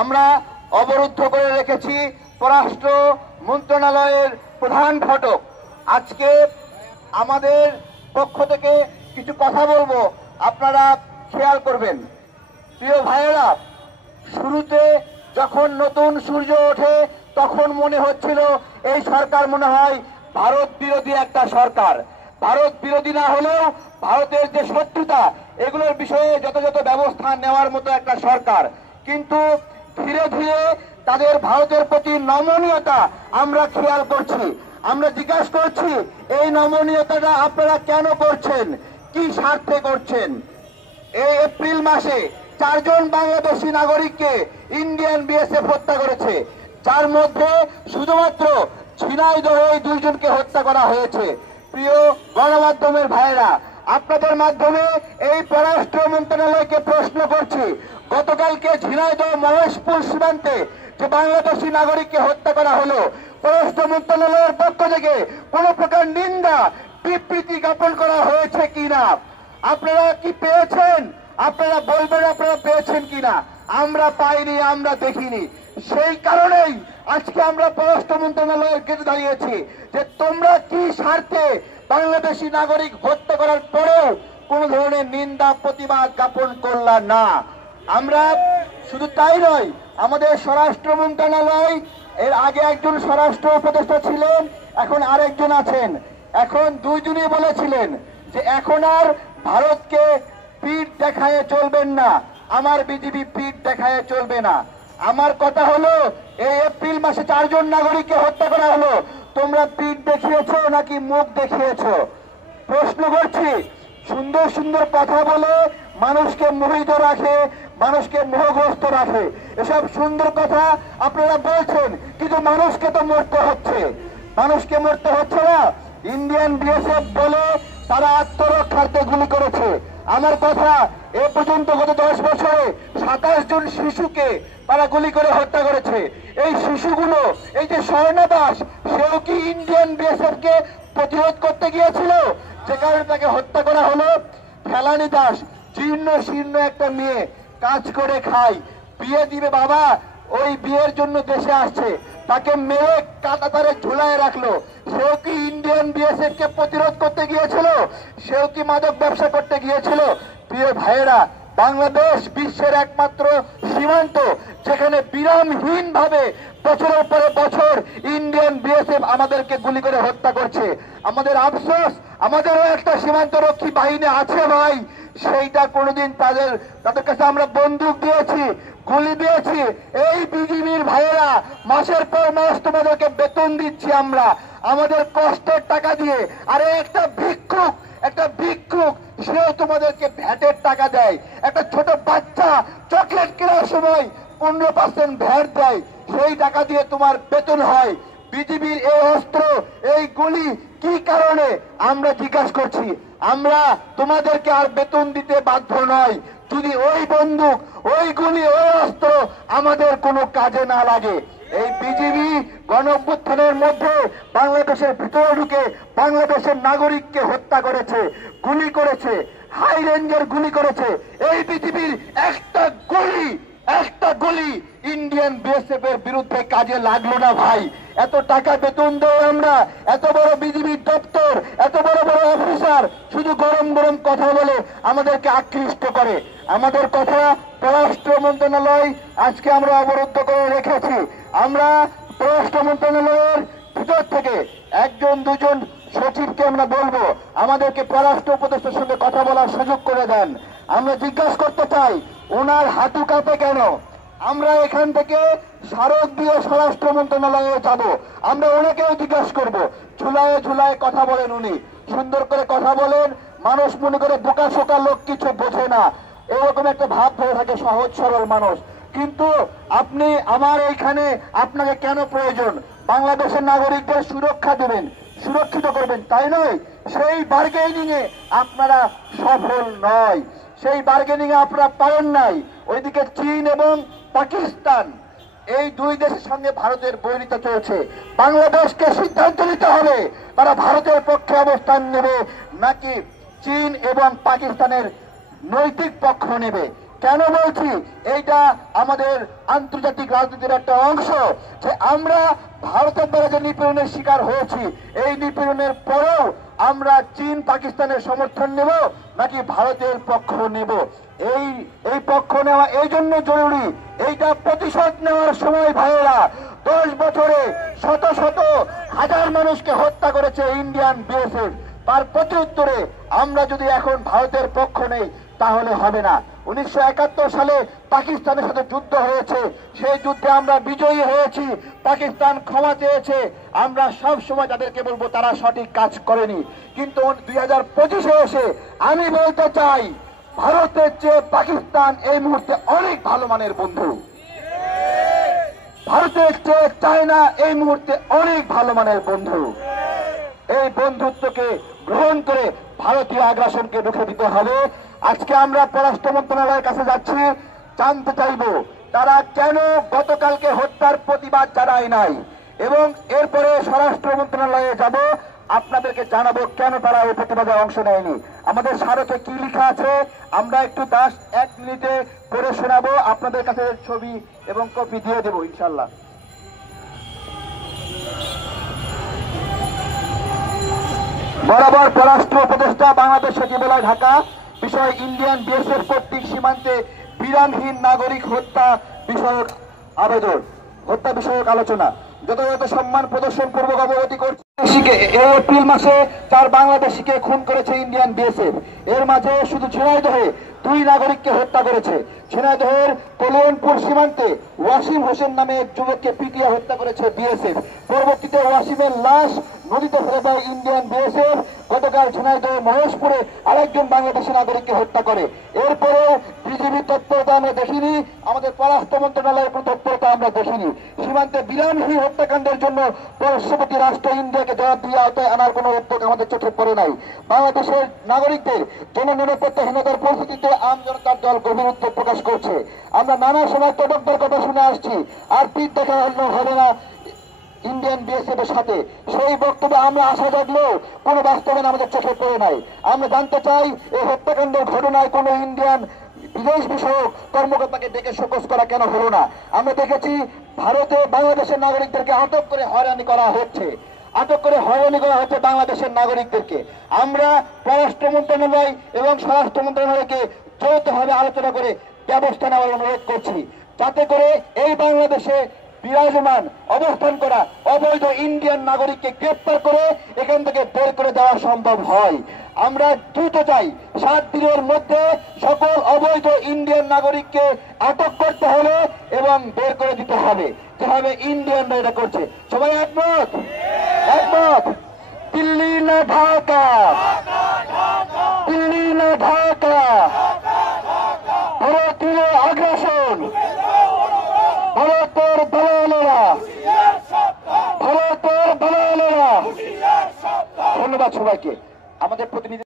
আমরা অবরুদ্ধ করে রেখেছি পররাষ্ট্র মন্ত্রণালয়ের প্রধান ফটক। আজকে আমাদের পক্ষ থেকে কিছু কথা বলবো, আপনারা খেয়াল করবেন। প্রিয় ভাইয়েরা, শুরুতে যখন নতুন সূর্য ওঠে তখন মনে হচ্ছিল এই সরকার মনে হয় ভারত বিরোধী একটা সরকার। ভারত বিরোধী না হলেও ভারতের যে শত্রুতা এগুলোর বিষয়ে যথাযথ ব্যবস্থা নেওয়ার মতো একটা সরকার। কিন্তু ধীরে ধীরে তাদের ভারতের প্রতি নমনীয়তা আমরা খেয়াল করছি। আমরা জিজ্ঞাসা করছি, এই নমনীয়তাটা আপনারা কেন করছেন, কি স্বার্থে করছেন? এই এপ্রিল মাসে 4 জন বাংলাদেশি নাগরিককে ইন্ডিয়ান বিএসএফ হত্যা করেছে, যার মধ্যে শুধুমাত্র ঝিনাইদহে 2 জনকে হত্যা করা হয়েছে। প্রিয় গণমাধ্যমের ভাইয়েরা, আপনাদের মাধ্যমে এই পররাষ্ট্র মন্ত্রণালয়কে প্রশ্ন করছি, গতকালকে ঝিনাইদহ মহেশপুর সীমান্তে যে বাংলাদেশি নাগরিককে হত্যা করা হলো, পররাষ্ট্র মন্ত্রণালয়ের পক্ষ থেকে কোন প্রকার নিন্দা বিবৃতি জ্ঞাপন করা হয়েছে কিনা? আপনারা কি পেয়েছেন? আপনারা বলবেন আপনারা পেয়েছেন কিনা। আমরা পাইনি, আমরা দেখিনি। সেই কারণেই আজকে আমরা পররাষ্ট্র মন্ত্রণালয়ের গেটে দাঁড়িয়েছি যে তোমরা কি স্বার্থে বাংলাদেশি নাগরিক হত্যা করার পরেও কোন ধরনের নিন্দা প্রতিবাদ জ্ঞাপন করলা না। আমরা শুধু তাই নয়, আমাদের স্বরাষ্ট্র মন্ত্রণালয়, এর আগে একজন স্বরাষ্ট্র উপদেষ্টা ছিলেন, এখন আরেকজন আছেন, এখন 2 জনই বলেছিলেন যে এখন আর ভারতকে পিঠ দেখায় চলবেন না, আমার বিজিবি পিঠ দেখায় চলবে না। আমার কথা হলো, এই এপ্রিল মাসে 4 জন নাগরিককে হত্যা করা হলো, তোমরা পিঠ দেখিয়েছো নাকি মুখ দেখিয়েছো? প্রশ্ন করছি। সুন্দর সুন্দর কথা বলে মানুষকে মোহিত রাখে, মানুষকে মোহগ্রস্ত রাখে, এসব সুন্দর কথা আপনারা বলছেন, কিন্তু মানুষকে তো মরতে হচ্ছে। মানুষকে মরতে হচ্ছে না। ইন্ডিয়ান বিএসএফ বলে তারা আত্মরক্ষার্থে গুলি করেছে। আমার কথা, এ পর্যন্ত গত 10 বছরে 27 জন শিশুকে তারা গুলি করে হত্যা করেছে। এই শিশুগুলো, এই যে স্বর্ণা দাস, সেও কি ইন্ডিয়ান বিএসএফ কে প্রতিরোধ করতে গিয়েছিল, যে কারণে তাকে হত্যা করা হলো? ফেলানি দাস, জীর্ণ শীর্ণ একটা মেয়ে, কাজ করে খায়, বিয়ে দিবে বাবা, ওই বিয়ের জন্য দেশে আসছে, তাকে মেরে কাঁটাতারে ঝুলায় রাখলো। সেও কি ইন্ডিয়ান বিএসএফ কে প্রতিরোধ করতে গিয়েছিল? সেও কি মাদক ব্যবসা করতে গিয়েছিল? প্রিয় ভাইয়েরা, বাংলাদেশ বিশ্বের একমাত্র সীমান্ত যেখানে বিরামহীন ভাবে বছরের পরে বছর ইন্ডিয়ান বিএসএফ আমাদেরকে গুলি করে হত্যা করছে। আমাদের আফসোস, আমাদেরও একটা সীমান্ত রক্ষী বাহিনী আছে ভাই, সেইটা কোনোদিন তাদের কাছে আমরা বন্দুক দিয়েছি, গুলি দিয়েছি। এই বিজিবির ভাইয়েরা মাসের পর মাস তোমাদেরকে বেতন দিচ্ছি আমরা, আমাদের কষ্টের টাকা দিয়ে। আরে একটা ভিক্ষুক সেও তোমাদেরকে ভ্যাটের টাকা দেয়। একটা ছোট বাচ্চা চকলেট কেনার সময় 15% ভ্যাট দেয়, সেই টাকা দিয়ে তোমার বেতন হয়। বিজিবির এই অস্ত্র, এই গুলি কি কারণে? আমরা জিজ্ঞাসা করছি। আমরা তোমাদেরকে আর বেতন দিতে বাধ্য নয় যদি ওই বন্দুক, ওই গুলি, ওই অস্ত্র আমাদের কোনো কাজে না লাগে। এই বিজিবি গণঅভ্যুত্থানের মধ্যে বাংলাদেশের ভিতরে ঢুকে বাংলাদেশের নাগরিককে হত্যা করেছে, গুলি করেছে, হাই রেঞ্জের গুলি করেছে। এই বিজিবির একটা গুলি ইন্ডিয়ান বিএসএফ এর বিরুদ্ধে কাজে লাগলো না ভাই। এত টাকা বেতন দেয় আমরা, এত বড় বিজিবির দপ্তর, এত বড় বড় অফিসার শুধু গরম গরম কথা বলে আমাদেরকে আকৃষ্ট করে। আমাদের কথা পররাষ্ট্র মন্ত্রণালয় আজকে আমরা অবরুদ্ধ করে রেখেছি। আমরা পররাষ্ট্র মন্ত্রণালয়ের ভিতর থেকে 1 2 জন সচিবকে আমরা বলবো আমাদেরকে পররাষ্ট্র উপদেষ্টার সঙ্গে কথা বলার সুযোগ করে দেন। আমরা জিজ্ঞাসা করতে চাই, ওনার হাঁটু কাঁপে কেন? আমরা এখান থেকে স্মারক দিয়ে স্বরাষ্ট্র মন্ত্রণালয়ে যাব, আমরা ওনাকেও জিজ্ঞাসা করবো। ঝুলায় কথা বলেন উনি, সুন্দর করে কথা বলেন, মানুষ মনে করে বোকা শোকা লোক, কিছু বোঝে না, এরকম একটা ভাব ধরে থাকে, সহজ সরল মানুষ। কিন্তু আপনি আমার এইখানে আপনাকে কেন প্রয়োজন? বাংলাদেশের নাগরিকদের সুরক্ষা দেবেন, সুরক্ষিত করবেন, তাই নয়? সেই বার্গেনিং এ আপনারা সফল নয়, সেই বার্গেনিং এ আপনারা পারেন নাই। ওইদিকে চীন এবং পাকিস্তান, এই 2 দেশের সঙ্গে ভারতের বৈরিতা চলছে। বাংলাদেশকে সিদ্ধান্ত নিতে হবে তারা ভারতের পক্ষে অবস্থান নেবে নাকি চীন এবং পাকিস্তানের নৈতিক পক্ষ নেবে। কেন বলছি? এইটা আমাদের আন্তর্জাতিক রাজনীতির একটা অংশ যে আমরা ভারতের দ্বারা যে নিপীড়নের শিকার হয়েছি, এই নিপীড়নের পরেও আমরা চীন পাকিস্তানের সমর্থন নেব নাকি ভারতের পক্ষ নেব? এই পক্ষ নেওয়া এই জন্য জরুরি, এইটা প্রতিশোধ নেওয়ার সময় ভাইয়েরা 10 বছরে শত শত হাজার মানুষকে হত্যা করেছে ইন্ডিয়ান বিএসএফ। তার প্রত্যুত্তরে আমরা যদি এখন ভারতের পক্ষ নেই তাহলে হবে না। 1971 সালে পাকিস্তানের সাথে যুদ্ধ হয়েছে, সেই যুদ্ধে আমরা বিজয়ী হয়েছি, পাকিস্তান ক্ষমা চেয়েছে। আমরা সব সময় তাদেরকে বলবো তারা সঠিক কাজ করেনি, কিন্তু 2025-এ এসে আমি বলতে চাই ভারতের চেয়ে পাকিস্তান এই মুহূর্তে অনেক ভালো মানের বন্ধু। ভারতের চেয়ে চায়না এই মুহূর্তে অনেক ভালো মানের বন্ধু। এই বন্ধুত্বকে গ্রহণ করে ভারতীয় আগ্রাসনকে রুখে দিতে হবে। আজকে আমরা পররাষ্ট্র মন্ত্রণালয়ের কাছে যাচ্ছি, জানতে চাইব তারা কেন গতকালকে হত্যার প্রতিবাদ জানায় নাই, এবং এরপরে স্বরাষ্ট্র মন্ত্রণালয়ে যাব, আপনাদেরকে জানাবো কেন তারা এই প্রতিবাদে অংশ নেয়নি। আমাদের স্মারকে কি লেখা আছে আমরা একটু 1 মিনিটে পড়ে শোনাবো, আপনাদের কাছে ছবি এবং কপি দিয়ে দেবো ইনশাল্লাহ। বরাবর পররাষ্ট্র উপদেষ্টা, বাংলাদেশ সচিবালয়, ঢাকা। বিষয় ইন্ডিয়ান বিএসএফ কর্তৃক সীমান্তে বিরামহীন নাগরিক হত্যা বিষয়ক আবেদন, হত্যা বিষয়ক আলোচনা। যথাযথ সম্মান প্রদর্শন পূর্বক অবগতি করছে। এই এপ্রিল মাসে 4 বাংলাদেশিকে খুন করেছে ইন্ডিয়ান বিএসএফ। এর মাঝে শুধু ঝিনাইদহে 2 নাগরিককে হত্যা করেছে। ঝিনাইদহের কল্যাণপুর সীমান্তে ওয়াসিম হোসেন নামে এক যুবককে পিটিয়ে হত্যা করেছে বিএসএফ। পরবর্তীতে ওয়াসিমের লাশ নদীতে ফেলে দেয় ইন্ডিয়ান বিএসএফ। গতকাল ঝিনাইদহ মহেশপুরে আরেকজন বাংলাদেশি নাগরিককে হত্যা করে। এরপরেও বিজিবি তৎপরতা আমরা দেখিনি, আমাদের পররাষ্ট্র মন্ত্রণালয়ের কোনো তৎপরতা আমরা দেখিনি। সীমান্তে বিরামহীন হত্যাকাণ্ডের জন্য পার্শ্ববর্তী রাষ্ট্র ইন্ডিয়াকে জবাবদিহি আওতায় আনার কোনো উদ্যোগ আমাদের চোখে পড়ে নাই। বাংলাদেশের নাগরিকদের জননিরাপত্তাহীনতার পরিস্থিতিতে আম জনতার দল গভীর উদ্বেগ প্রকাশ করছে। আমরা নানা সময় তদন্তের কথা শুনে আসছি, আর পিঠ দেখা হবে না ইন্ডিয়ান বিএসএফ এর সাথে। সেই বক্তব্যে আমরা আশা জাগলেও কোনো বাস্তবায়ন আমাদের চোখে পড়ে নাই। আমরা জানতে চাই এই হত্যাকাণ্ডের ঘটনায় কোনো ইন্ডিয়ান বিদেশ বিষয়ক কর্মকর্তাকে ডেকে শোকজ করা কেন হলো না? আমরা দেখেছি ভারতে বাংলাদেশের নাগরিকদেরকে আটক করে হয়রানি করা হচ্ছে, বাংলাদেশের নাগরিকদেরকে। আমরা পররাষ্ট্র মন্ত্রণালয় এবং স্বরাষ্ট্র মন্ত্রণালয়কে যৌথভাবে আলোচনা করে ব্যবস্থা নেওয়ার অনুরোধ করছি, যাতে করে এই বাংলাদেশে বিরাজমান অবস্থান করা অবৈধ ইন্ডিয়ান নাগরিককে গ্রেপ্তার করে এখান থেকে বের করে দেওয়া সম্ভব হয়। আমরা দ্রুত চাই 7 দিনের মধ্যে সকল অবৈধ ইন্ডিয়ান নাগরিককে আটক করতে হবে এবং বের করে দিতে হবে, যেভাবে ইন্ডিয়ানরা এটা করছে। সবাই একমত? একমত? দিল্লি না ঢাকা, দিল্লি না ঢাকা, ভারতীয় আগ্রাসন, ভারতের দালালেরা, ভারতের দালালেরা। ধন্যবাদ সবাইকে। আমাদের প্রতিনিধি